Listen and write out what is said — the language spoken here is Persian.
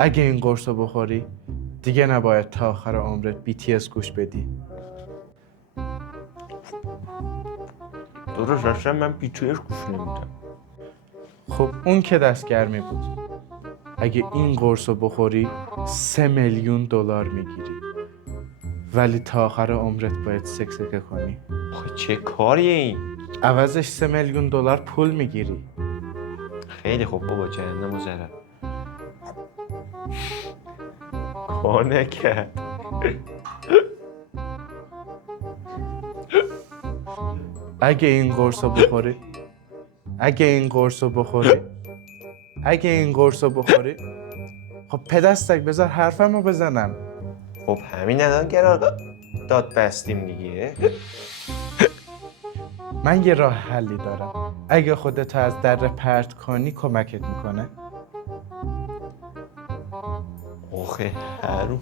اگه این قرص رو بخوری دیگه نباید تا آخر عمرت BTS گوش بدی. درست اصلا من BTS گوش نمیدم. خب اون که دستگرمی بود. اگه این قرص رو بخوری 3 میلیون دلار میگیری، ولی تا آخر عمرت باید سکسکه کنی. آخه چه کاریه این؟ عوضش 3 میلیون دلار پول میگیری. خیلی خوب بابا، جهنم و ضرر. کار نکرد. اگه این قرص رو بخوری خب پدستک بذار حرفمو بزنم. خب همین الان گرا داد بستیم دیگه. من یه راه حلی دارم. اگه خودتو از در پرت کنی کمکت میکنه. آخه حروم.